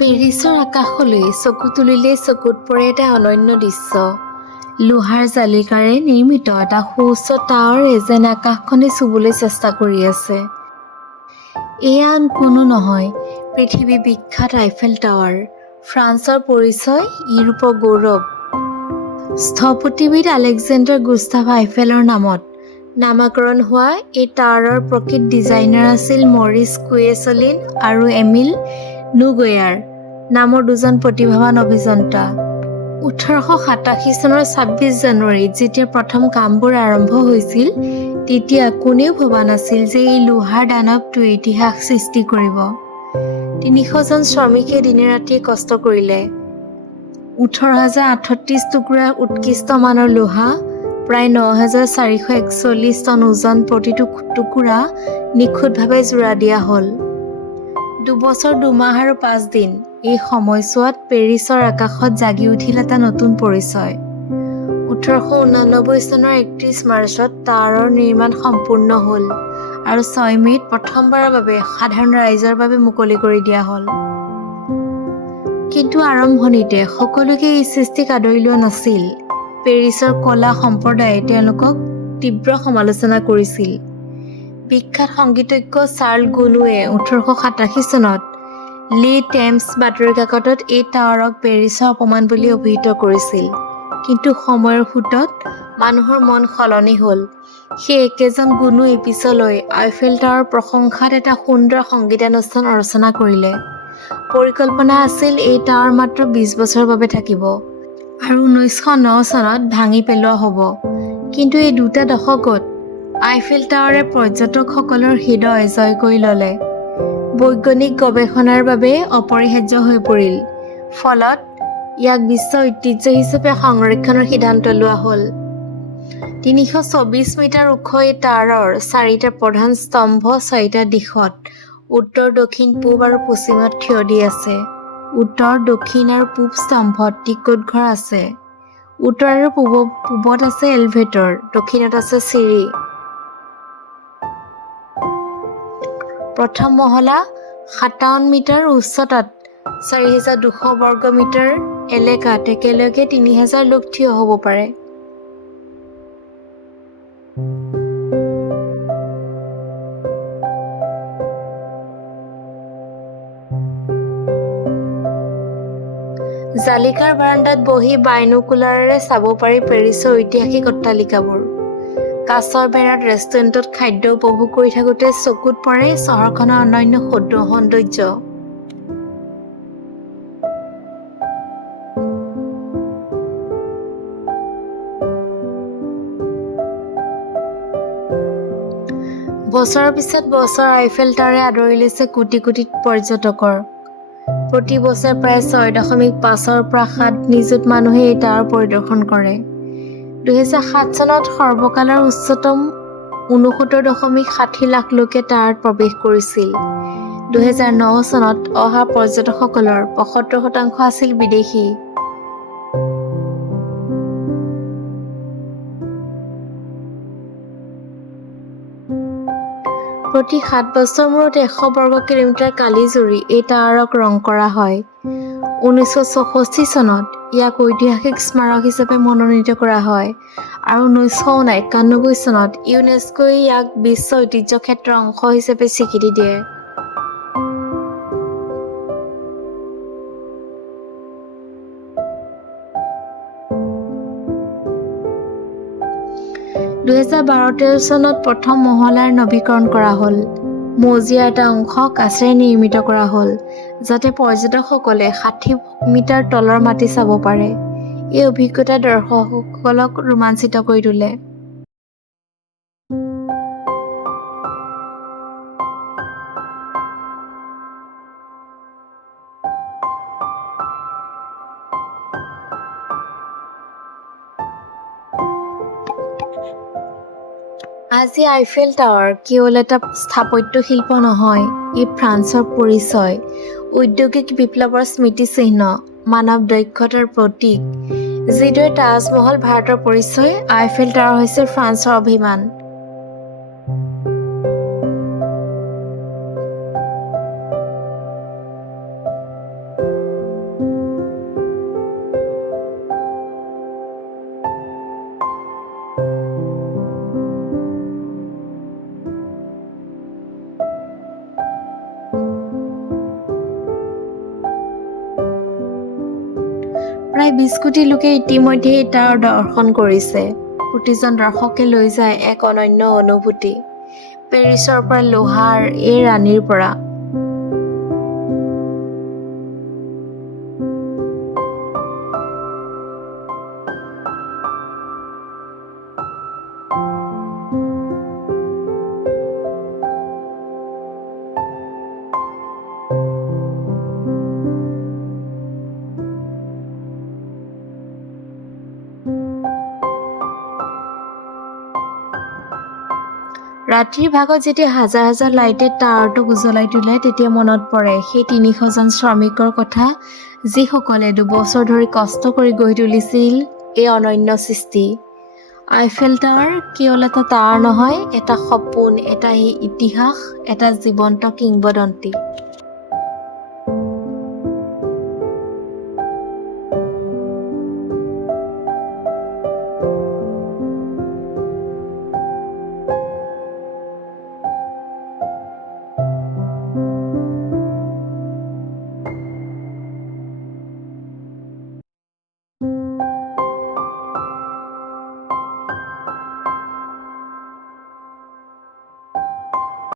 পেৰিছৰ আকাশলৈ চকু তুলিলে চকুত পৰে এটা অনন্য দৃশ্য। লোহাৰ জালিকাৰে নিৰ্মিত এটা সুউচ্চ টাৱাৰে যেন আকাশখনে চুবলৈ চেষ্টা কৰি আছে। এয়া আন কোনো নহয়, পৃথিৱী বিখ্যাত আইফেল টাৱাৰ, ফ্ৰান্সৰ পৰিচয়, ইউৰোপৰ গৌৰৱ। স্থপতিবিদ আলেকজেণ্ডাৰ গুস্তাভ আইফেলৰ নামত নামাকৰণ হোৱা এই টাৱাৰৰ প্ৰকৃত ডিজাইনাৰ আছিল মৰিছ কুয়েছলিন আৰু এমিল নুগয়াৰ নামৰ দুজন প্ৰতিভাৱান অভিযন্তা। 1887 চনৰ 26 জানুৱাৰীত যেতিয়া প্ৰথম কামবোৰ আৰম্ভ হৈছিল, তেতিয়া কোনেও ভবা নাছিল যে এই লোহাৰ দানৱটোৱে ইতিহাস সৃষ্টি কৰিব। 300 জন শ্ৰমিকে দিনে ৰাতিয়ে কষ্ট কৰিলে। 18,038 টুকুৰা উৎকৃষ্ট মানৰ লোহা, প্ৰায় 9,441 টন ওজন প্ৰতিটো টুকুৰা নিখুঁতভাৱে জোৰা দিয়া হ'ল। 2 বছৰ 2 মাহ আৰু 5 দিন এই সময়ছোৱাত পেৰিছৰ আকাশত জাগি উঠিল এটা নতুন পৰিচয়। 1889 চনৰ 31 মাৰ্চত টাৱাৰৰ নিৰ্মাণ সম্পূৰ্ণ হ'ল আৰু 6 মে'ত প্ৰথমবাৰৰ বাবে সাধাৰণ ৰাইজৰ বাবে মুকলি কৰি দিয়া হ'ল। কিন্তু আৰম্ভণিতে সকলোকে এই সৃষ্টিক আদৰি লোৱা নাছিল। পেৰিছৰ কলা সম্প্ৰদায়ে তেওঁলোকক তীব্ৰ সমালোচনা কৰিছিল। বিখ্যাত সংগীতজ্ঞ চাৰ্ল গুনুৱে 1887 চনত লে টেম্পছ বাতৰি কাকতত এই টাৱাৰক পেৰিছৰ অপমান বুলি অভিহিত কৰিছিল। কিন্তু সময়ৰ সোঁতত মানুহৰ মন সলনি হ'ল। সেই একেজন গুনুৱে পিছলৈ আইফেল টাৱাৰৰ প্ৰশংসাত এটা সুন্দৰ সংগীতানুষ্ঠান ৰচনা কৰিলে। পৰিকল্পনা আছিল এই টাৱাৰ মাত্ৰ 20 বছৰৰ বাবে থাকিব আৰু 1909 চনত ভাঙি পেলোৱা হ'ব। কিন্তু এই 2টা দশকত আইফেল টাৱাৰে পৰ্যটকসকলৰ হৃদয় জয় কৰি ল'লে। বৈজ্ঞানিক গৱেষণাৰ বাবে অপৰিহাৰ্য হৈ পৰিল। ফলত ইয়াক বিশ্ব ঐতিহ্য হিচাপে সংৰক্ষণৰ সিদ্ধান্ত লোৱা হ'ল। 324 মিটাৰ ওখ এই টাৱাৰৰ 4টা প্ৰধান স্তম্ভ 4টা দিশত উত্তৰ, দক্ষিণ, পূব আৰু পশ্চিমত থিয় দি আছে। উত্তৰ, দক্ষিণ আৰু পূব স্তম্ভত টিকট ঘৰ আছে। উত্তৰ আৰু পূবত আছে এলিভেটৰ, দক্ষিণত আছে চিৰি। প্ৰথম মহলা 57 মিটাৰ উচ্চতাত 4,200 বৰ্গ মিটাৰ এলেকাত একেলগে 3,000 লোক থিয় হ'ব পাৰে। জালিকাৰ বাৰাণ্ডাত বহি বাইনোকুলাৰেৰে চাব পাৰি পেৰিছৰ ঐতিহাসিক অট্টালিকাবোৰ। কাঁচৰ বেৰত ৰেষ্টুৰেণ্টত খাদ্য উপভোগ কৰি থাকোঁতে চকুত পৰে চহৰখনৰ অনন্য সৌন্দৰ্য। বছৰৰ পিছত বছৰ আইফেল টাৱাৰে আদৰি লৈছে কোটি কোটি পৰ্যটকৰ। প্ৰতি বছৰে প্ৰায় 6.5ৰ পৰা 7 নিযুত মানুহে এই টাৱাৰ পৰিদৰ্শন কৰে। 2007 চনত সৰ্বকালৰ উচ্চতম 69.60 লাখ লোকে টাৱাৰত প্ৰৱেশ কৰিছিল। 2009 চনত অহা পৰ্যটকসকলৰ 75% আছিল বিদেশী। প্ৰতি 7 বছৰ মূৰত 100 বৰ্গ কিলোমিটাৰ কালি জুৰি এই টাৱাৰক ৰং কৰা হয়। 1964 চনত ইয়াক ঐতিহাসিক স্মাৰক হিচাপে মনোনীত কৰা হয় আৰু 1991 চনত ইউনেস্কোই ইয়াক বিশ্ব ঐতিহ্য ক্ষেত্ৰৰ অংশ হিচাপে স্বীকৃতি দিয়ে। (2012) চনত প্ৰথম মহলাৰ নৱীকৰণ কৰা হ'ল। মজিয়াৰ এটা অংশ কাঁচেৰে নিৰ্মিত কৰা হ'ল, যাতে পৰ্যটকসকলে 60 মিটাৰ তলৰ মাটি চাব পাৰে। এই অভিজ্ঞতাই দৰ্শকসকলক ৰোমাঞ্চিত কৰি তোলে। আজি আইফেল টাৱাৰ কেৱল এটা স্থাপত্য শিল্প নহয়, ই ফ্ৰান্সৰ পৰিচয়, ঔদ্যোগিক বিপ্লৱৰ স্মৃতিচিহ্ন, মানৱ দক্ষতাৰ প্ৰতীক। যিদৰে তাজমহল ভাৰতৰ পৰিচয়, আইফেল টাৱাৰ হৈছে ফ্ৰান্সৰ অভিমান। প্ৰায় 20 কোটি লোকে ইতিমধ্যে এই টাৱাৰ দৰ্শন কৰিছে। প্ৰতিজন দৰ্শকে লৈ যায় এক অনন্য অনুভূতি। পেৰিছৰ পৰা লোহাৰ এই ৰাণীৰ পৰা ৰাতিৰ ভাগত যেতিয়া হাজাৰ হাজাৰ লাইটে টাৱাৰটোক উজ্বলাই তোলে তেতিয়া মনত পৰে সেই 300জন শ্ৰমিকৰ কথা, যিসকলে 2 বছৰ ধৰি কষ্ট কৰি গঢ়ি তুলিছিল এই অনন্য সৃষ্টি। আইফেল টাৱাৰ কেৱল এটা টাৱাৰ নহয়, এটা সপোন, এটা ইতিহাস, এটা জীৱন্ত কিংবদন্তি।